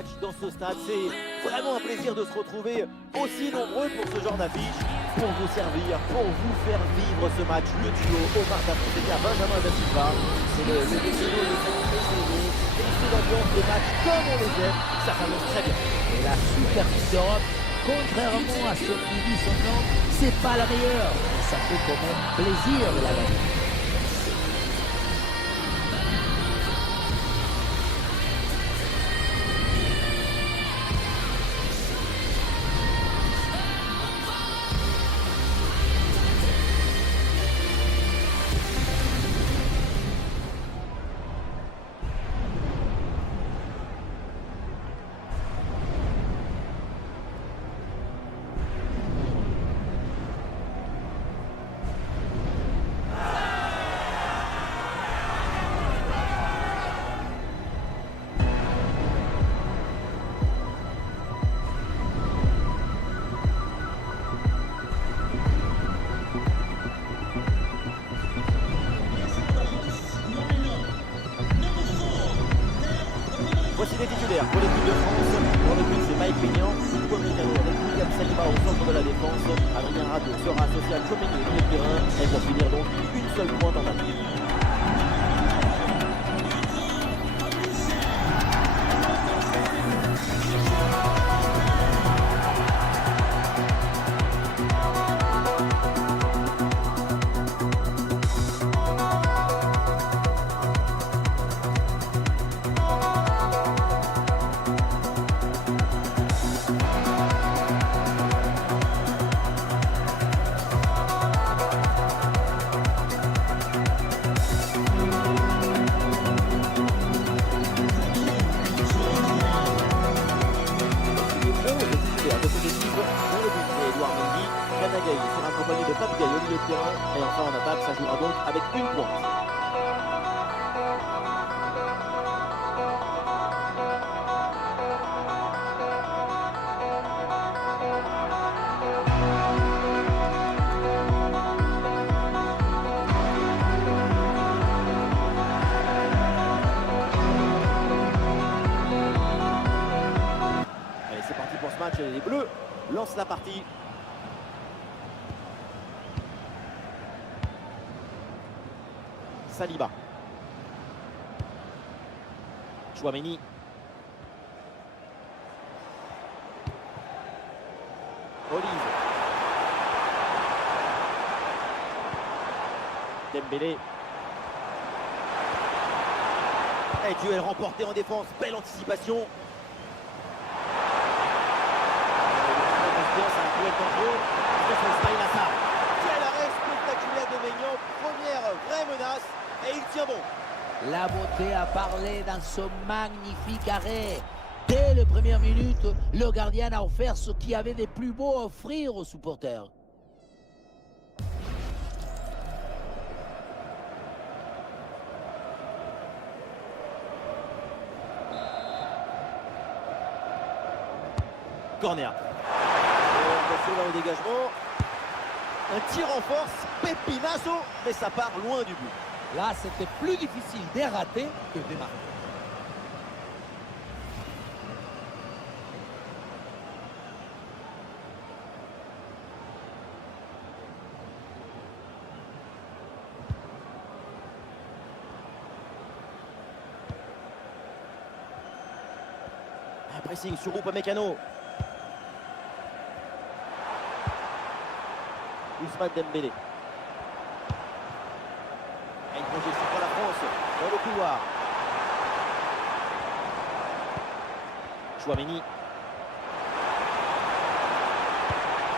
match dans ce stade. C'est vraiment un plaisir de se retrouver aussi nombreux pour ce genre d'affiche, pour vous servir, pour vous faire vivre ce match. Le duo Omar Da Fonseca, Benjamin Da Silva, c'est le duo de Saint-Étienne et c'est l'ambiance de match comme on les aime, ça s'annonce très bien. Et la Super Coupe d'Europe, contrairement à ce qui dit son nom, c'est pas la meilleure. Mais ça fait quand même plaisir de la gagner. Voici les titulaires pour l'équipe de France. Pour le but, c'est Mike Maignan, Upamecano avec William Saliba au centre de la défense. Adrien Rabiot sera associé à Tchouaméni au milieu de terrain. Et pour finir donc, une seule pointe en attaque. Kanagaï sera accompagné de Pape Gaye au milieu de terrain. Et enfin en attaque, ça jouera donc avec une pointe. Allez, c'est parti pour ce match. Les Bleus lancent la partie. Saliba. Tchouaméni. Olive. Dembélé. Et duel remporté en défense. Belle anticipation. Ça a pu être dangereux. Ismaïla Sarr. Quel arrêt spectaculaire de Maignan. Première vraie menace. Et il tient bon. La beauté a parlé dans ce magnifique arrêt. Dès les premières minutes, le gardien a offert ce qu'il y avait de plus beau à offrir aux supporters. Corner. Là au dégagement. Un tir en force. Pepinazo. Mais ça part loin du but. Là, c'était plus difficile de rater que de marquer. Un pressing sur Upamecano. Ousmane Dembélé. Et une projection pour la France dans le couloir. Tchouaméni.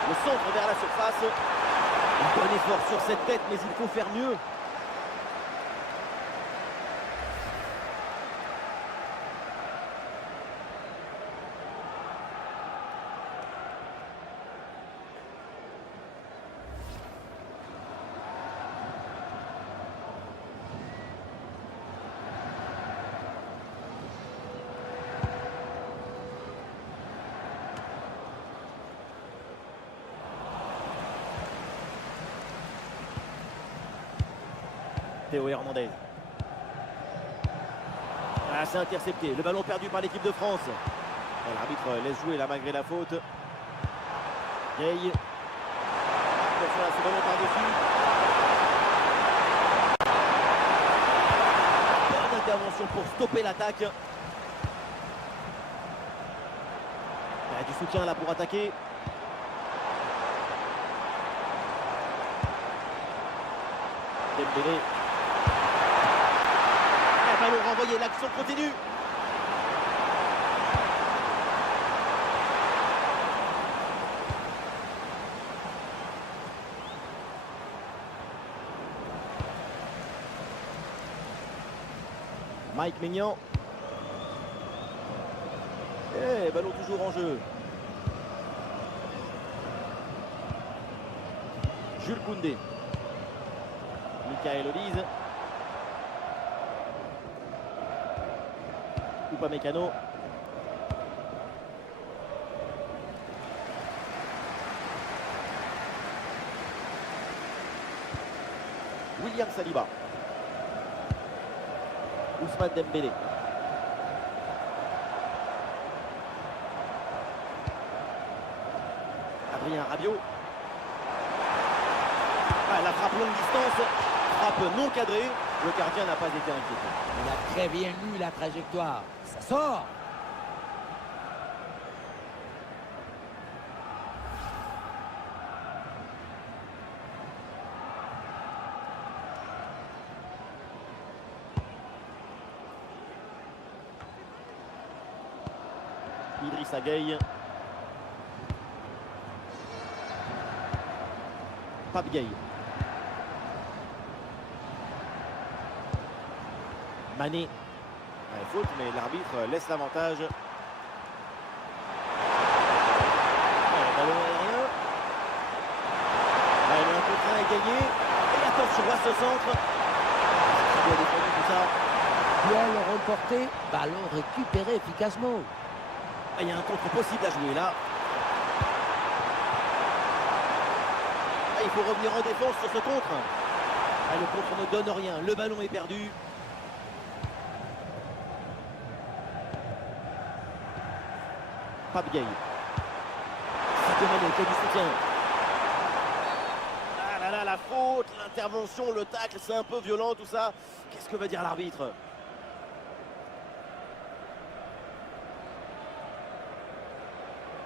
Le centre vers la surface. Un bon effort sur cette tête, mais il faut faire mieux. Théo Hernandez. Ah, c'est intercepté. Le ballon perdu par l'équipe de France. Et l'arbitre laisse jouer là malgré la faute. Gay. Attention à ce ballon par-dessus. Bonne intervention pour stopper l'attaque. Il y a du soutien là pour attaquer. Dembélé. Un ballon renvoyé, l'action continue. Mike Maignan. Et ballon toujours en jeu. Jules Koundé. Michael Olise. Upamecano. William Saliba. Ousmane Dembélé. Adrien Rabiot. Ah, la frappe longue distance. Frappe non cadrée. Le gardien n'a pas été inquiété. Il a très bien lu la trajectoire. Ça sort. Idrissa Gueye. Pape Gueye. Mané. Ouais, faute, mais l'arbitre laisse l'avantage. Ouais, ballon aérien. Ouais, le 1 contre 1 est gagné. Et attention à ce centre. Il doit défendre tout ça. Bien le remporter. Ballon récupéré efficacement. Il y a un contre possible à jouer là. Il faut revenir en défense sur ce contre. Le contre ne donne rien. Le ballon est perdu. Pape Gueye. Mané qui a du soutien. Ah là là, la faute, l'intervention, le tacle, c'est un peu violent tout ça. Qu'est-ce que va dire l'arbitre ?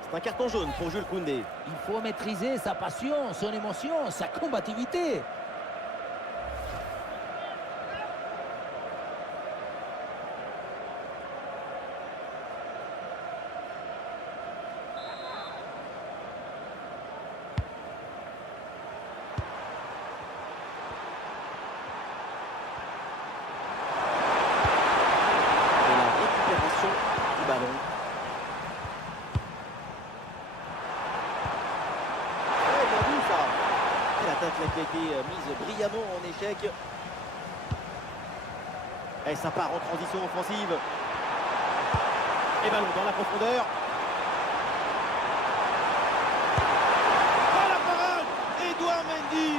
C'est un carton jaune pour Jules Koundé. Il faut maîtriser sa passion, son émotion, sa combativité. Et la récupération du ballon. L'attaque qui a été mise brillamment en échec. Et ça part en transition offensive. Et ballon dans la profondeur. Ah, la parade Edouard Mendy.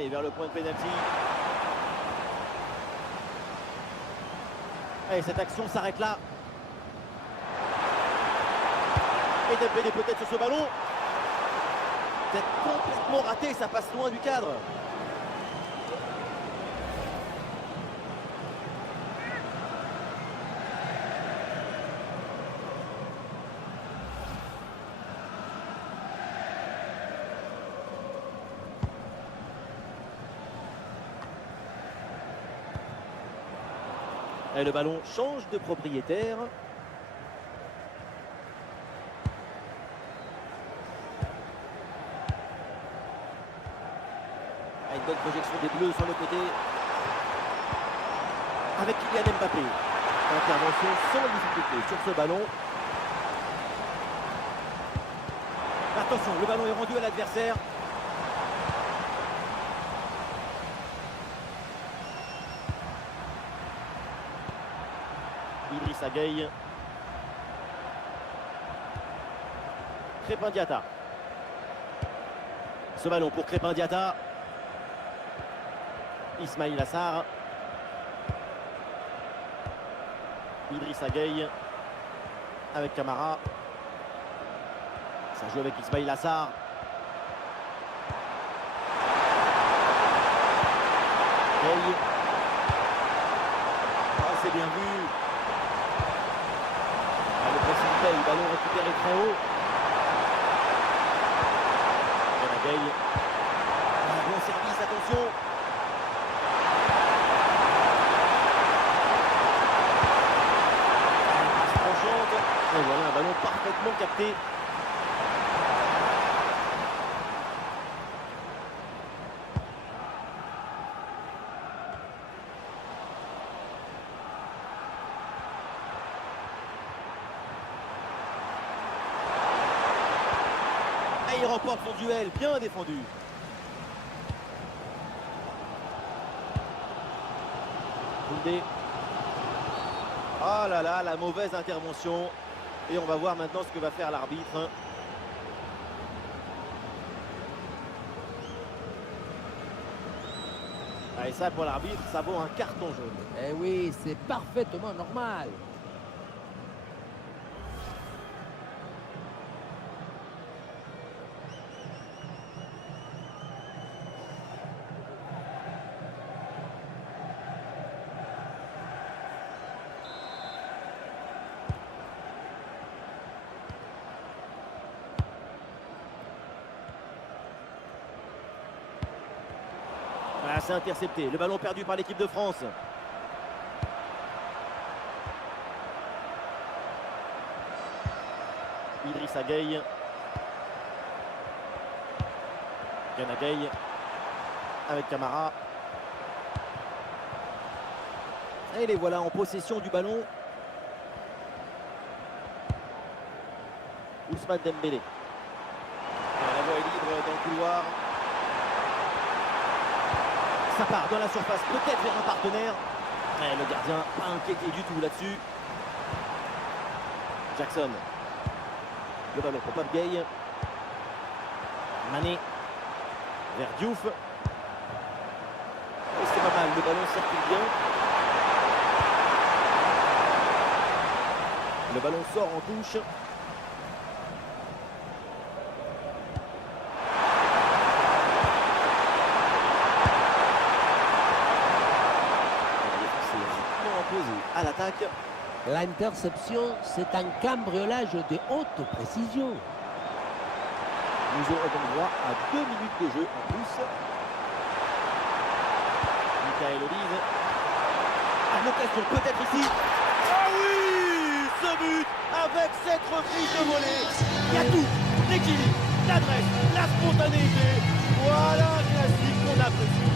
Et vers le point de pénalty. Et cette action s'arrête là. Et Dembélé peut-être sur ce ballon. C'est complètement raté, ça passe loin du cadre. Et le ballon change de propriétaire. Une bonne projection des Bleus sur le côté. Avec Kylian Mbappé. Intervention sans difficulté sur ce ballon. Attention, le ballon est rendu à l'adversaire. Idrissa Gueye. Crépin Diatta. Ce ballon pour Crépin Diatta. Ismaïla Sarr. Idrissa Gueye. Avec Camara. Ça joue avec Ismaïla Sarr. Gueye. Ah, c'est bien vu. Ah, le pressing paye, le ballon récupéré très haut. Gueye. Un bon service, attention. Et voilà un ballon parfaitement capté. Et il remporte son duel, bien défendu. Koundé. Oh là là, la mauvaise intervention. Et on va voir maintenant ce que va faire l'arbitre. Et ça, pour l'arbitre, ça vaut un carton jaune. Eh oui, c'est parfaitement normal. Ah, c'est intercepté. Le ballon perdu par l'équipe de France. Idrissa Gueye. Gana Gueye. Avec Camara. Et les voilà en possession du ballon. Ousmane Dembélé. La voie est libre dans le couloir. Ça part dans la surface, peut-être vers un partenaire. Et le gardien pas inquiété du tout là-dessus. Jackson. Le ballon pour Pape Gueye. Mané. Vers Diouf. Et c'est pas mal, le ballon circule bien. Le ballon sort en touche. À l'attaque. L'interception, c'est un cambriolage de haute précision. Nous aurons donc droit à 2 minutes de jeu en plus. Michael Olive. À l'occasion peut-être ici. Ah oui, ce but avec cette reprise de volée. Il y a tout, l'équilibre, l'adresse, la spontanéité. Voilà un classique qu'on apprécie.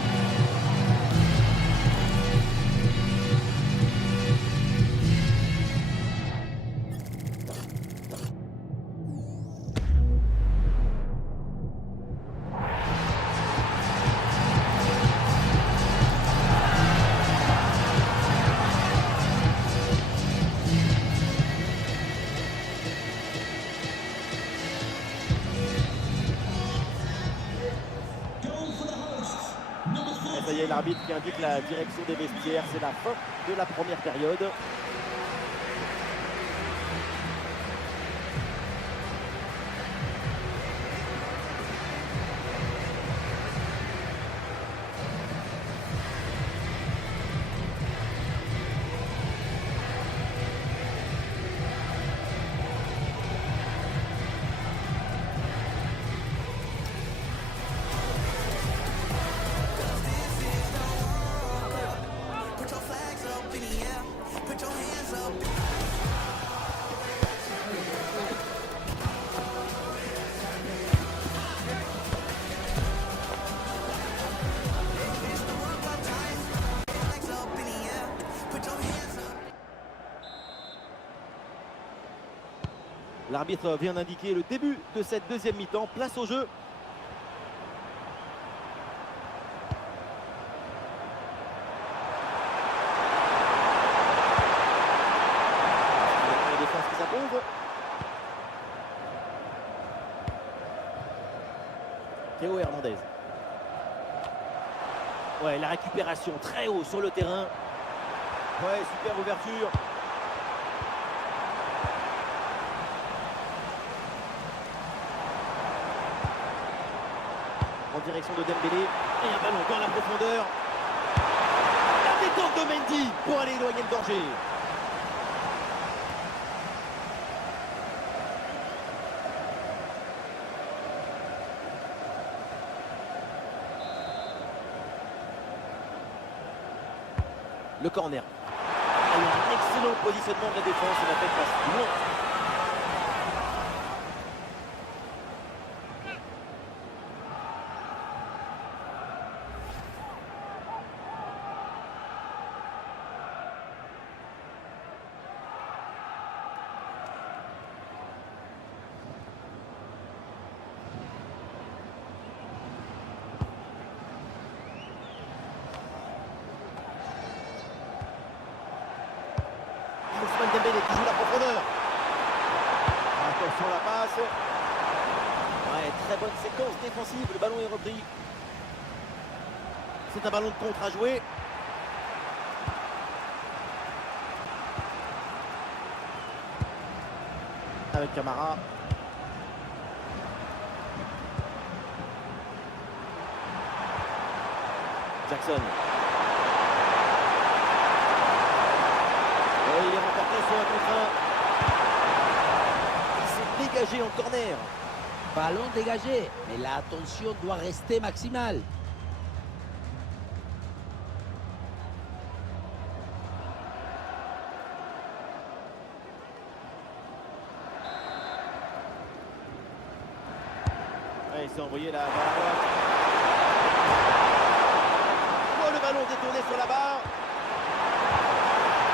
Ça y est, l'arbitre qui indique la direction des vestiaires. C'est la fin de la première période. L'arbitre vient d'indiquer le début de cette deuxième mi-temps. Place au jeu. Hernandez. Ouais, la récupération très haut sur le terrain. Ouais, super ouverture. En direction de Dembélé. Et un ballon dans la profondeur. La détente de Mendy pour aller éloigner le danger. Le corner. Ah, un excellent positionnement de la défense et la tête passe loin. Ousmane Dembélé qui joue la profondeur. Attention la passe. Ouais, très bonne séquence défensive. Le ballon est repris. C'est un ballon de contre à jouer. Avec Camara. Jackson. Il est remporté sur un contre 1. Il s'est dégagé en corner. Ballon dégagé, mais l'attention doit rester maximale. Ouais, il s'est envoyé là vers la droite. Oh, le ballon détourné sur la barre.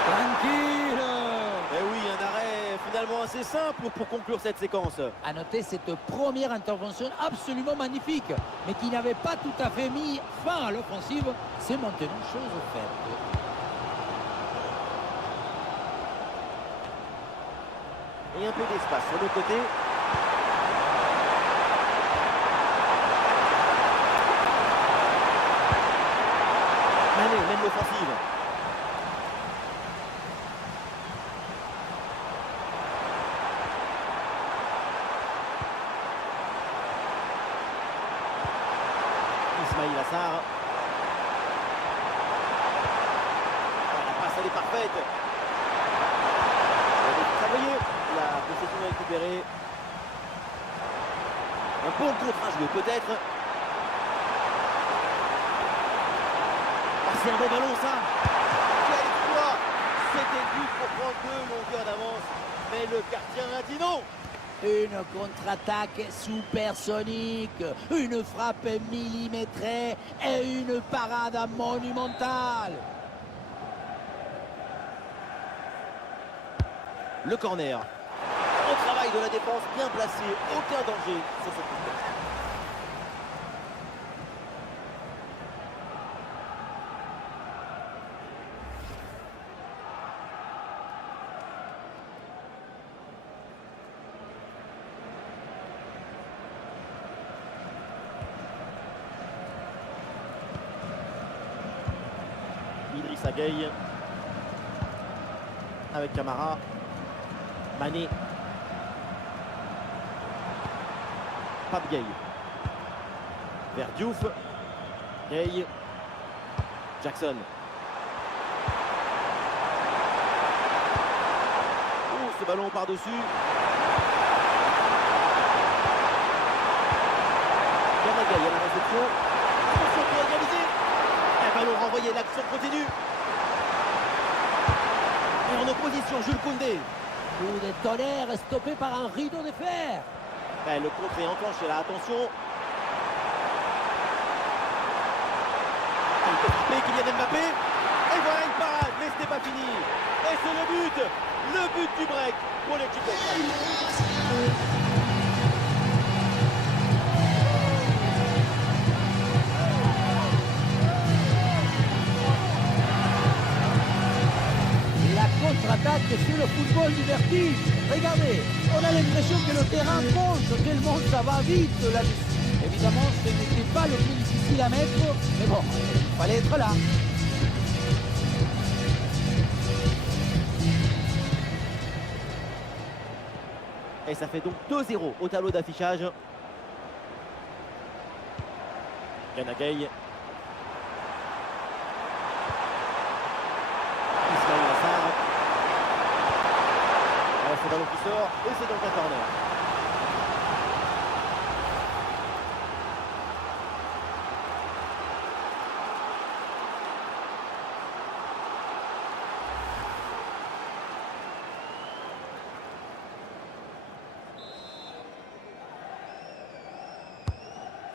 Tranquille. Eh oui, un arrêt finalement assez simple pour conclure cette séquence. À noter cette première intervention absolument magnifique, mais qui n'avait pas tout à fait mis fin à l'offensive. C'est maintenant chose faite. Et un peu d'espace sur le côté. Mané mène l'offensive. Ismaïl Assar. La passe elle est parfaite. Vous voyez, la possession est récupérée. Un bon contre à jouer peut-être. C'est un bon ballon ça. Quel exploit. C'était le but pour prendre 2 longueurs d'avance. Mais le gardien a dit non. Une contre-attaque supersonique, une frappe millimétrée et une parade monumentale. Le corner. Au travail de la défense, bien placé, aucun danger sur ce coup. Idrissa Gueye avec Camara. Mané. Pape Gueye. Vers Diouf. Gueye. Jackson. Oh, ce ballon par-dessus. Gana Gueye à la réception. Attention pour égaliser. Un ballon renvoyé, l'action continue. Et en opposition, Jules Koundé. Coup de tonnerre stoppé par un rideau de fer. Le contre est enclenché là, attention. Il peut frapper Kylian Mbappé. Et voilà une parade, mais ce n'est pas fini. Et c'est le but du break pour l'équipe d'Espagne. Contre-attaque sur le football du vertige. Regardez, on a l'impression que le terrain penche tellement ça va vite là-dessus. évidemment, ce n'était pas le plus difficile à mettre, mais bon, il fallait être là. Et ça fait donc 2-0 au tableau d'affichage. Gana Gueye. Ismail Assar. C'est le ballon qui sort et c'est donc un corner.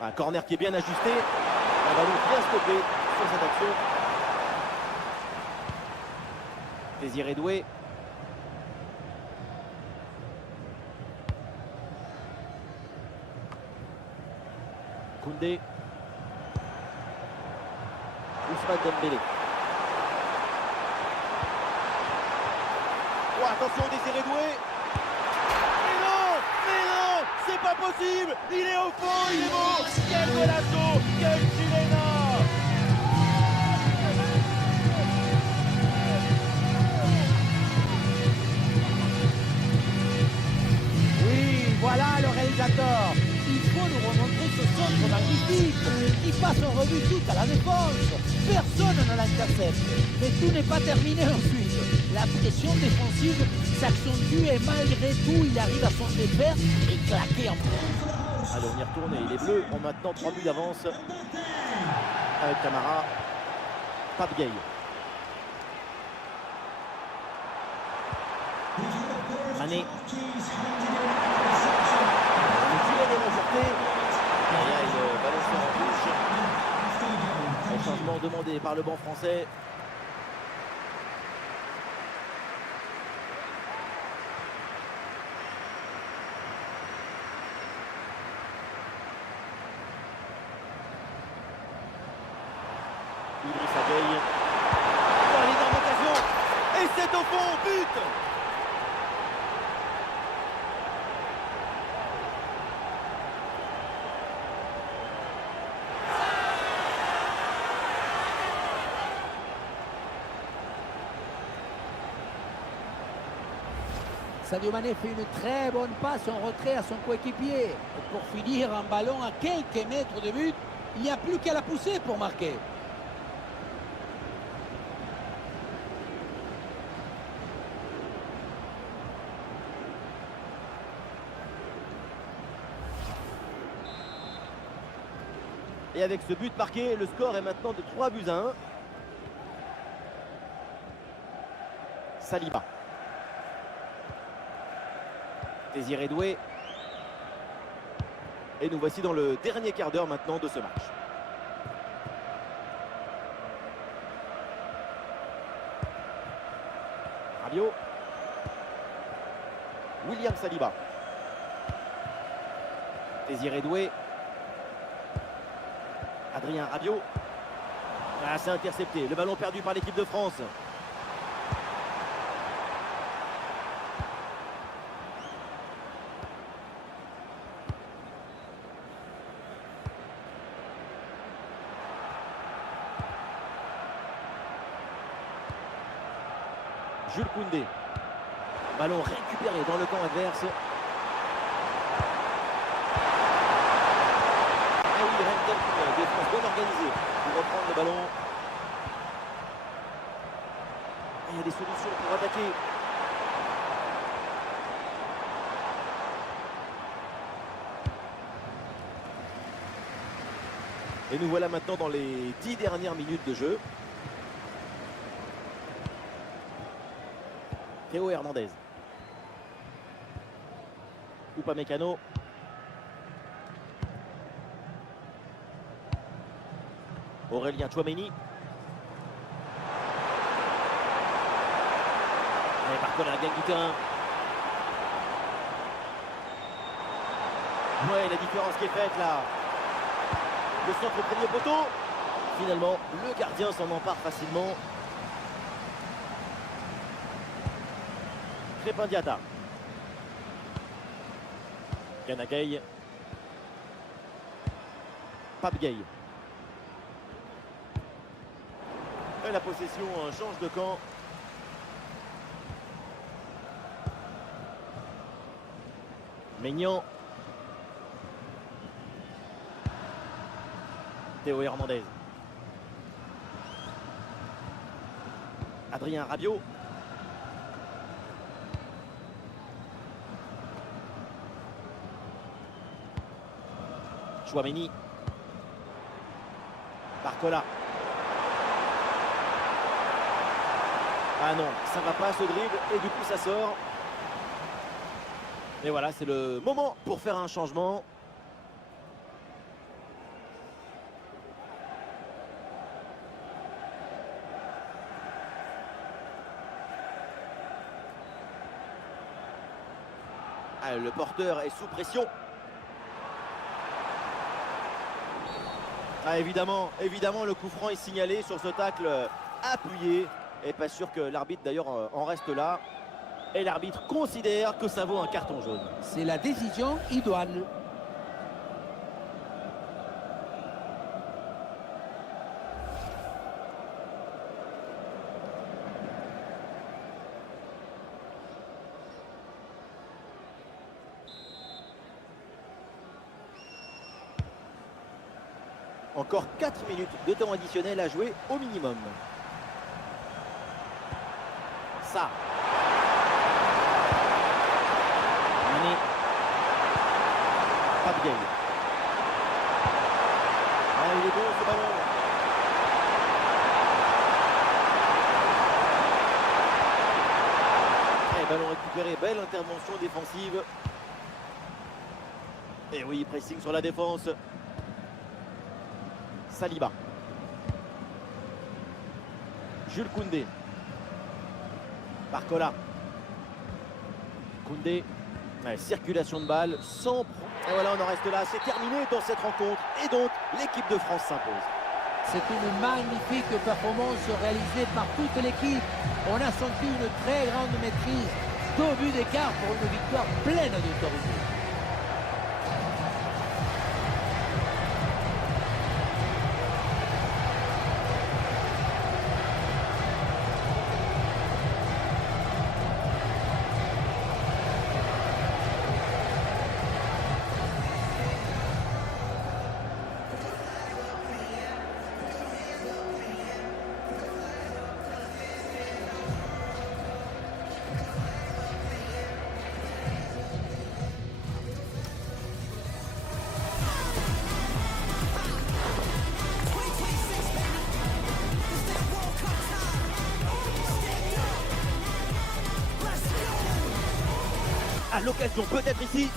Un corner qui est bien ajusté, un ballon bien stoppé sur cette action. Désiré Doué. Koundé. Ousmane Dembélé. Oh, attention, Désiré Doué. C'est pas possible, il est au fond, il est beau. Quel golasso, quel chilena. Oui, voilà le réalisateur. Il faut nous remontrer ce centre magnifique qui passe en revue toute à la défense. Personne ne l'intercepte. Mais tout n'est pas terminé ensuite. La pression défensive s'accentue et malgré tout, il arrive à s'en défaire et claquer en place. Allez, on y retourne et les Bleus ont maintenant 3 buts d'avance avec Camara, Pape Gueye. Mané. Le duel est remporté. Derrière, le ballon sort en touche. Un changement demandé par le banc français. Idrissa Gueye. Oh, l'énorme occasion. Et c'est au fond, but. Sadio Mané fait une très bonne passe en retrait à son coéquipier. Et pour finir, un ballon à quelques mètres de but, il n'y a plus qu'à la pousser pour marquer. Et avec ce but marqué, le score est maintenant de 3-1. Saliba. Désiré Doué. Et nous voici dans le dernier quart d'heure maintenant de ce match. Rabiot. William Saliba. Désiré Doué. Adrien Rabiot. Ah, c'est intercepté. Le ballon perdu par l'équipe de France. Jules Koundé. Ballon récupéré dans le camp adverse. Ah oui, Renton, défense bien organisée pour reprendre le ballon. Et il y a des solutions pour attaquer. Et nous voilà maintenant dans les 10 dernières minutes de jeu. Théo Hernandez. Upamecano. Aurélien Tchouaméni. Et par contre, la gagne du terrain. Ouais, la différence qui est faite là. Le centre au premier poteau. Finalement, le gardien s'en empare facilement. Crépin Diatta. Gana Gueye. Pape Gueye. Et la possession change de camp. Maignan. Théo Hernandez. Adrien Rabiot. Chouameni. Barcola. Ah non, ça va pas ce dribble et du coup ça sort. Et voilà, c'est le moment pour faire un changement. Ah, le porteur est sous pression. Ah, évidemment, le coup franc est signalé sur ce tacle appuyé. Et pas sûr que l'arbitre d'ailleurs en reste là. Et l'arbitre considère que ça vaut un carton jaune. C'est la décision idoine. Encore 4 minutes de temps additionnel à jouer au minimum. Ça. Mané. Pape Gueye. Ah, il est bon ce ballon. Et ballon récupéré, belle intervention défensive. Et oui, pressing sur la défense. Saliba. Jules Koundé. Barcola. Koundé. Ouais, circulation de balle sans... Et voilà, on en reste là. C'est terminé dans cette rencontre. Et donc, l'équipe de France s'impose. C'est une magnifique performance réalisée par toute l'équipe. On a senti une très grande maîtrise. 2 buts d'écart pour une victoire pleine d'autorité. À l'occasion peut-être ici.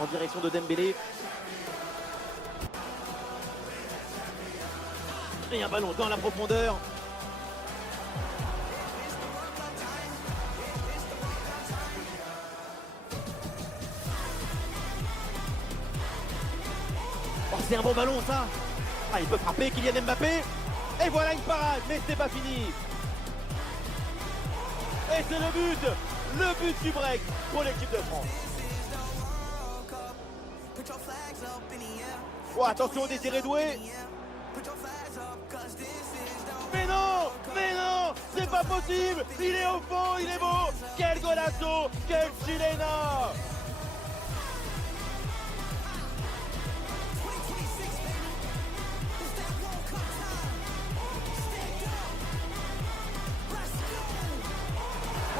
En direction de Dembélé. Et un ballon dans la profondeur. Oh, c'est un bon ballon ça. Ah, il peut frapper Kylian Mbappé. Et voilà une parade, mais c'est pas fini. Et c'est le but du break pour l'équipe de France. Oh, attention au Désiré Doué. Mais non, c'est pas possible. Il est au fond, il est beau. Quel golasso, quel chilena.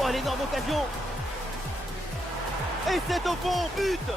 Oh, l'énorme occasion. Et c'est au fond, but.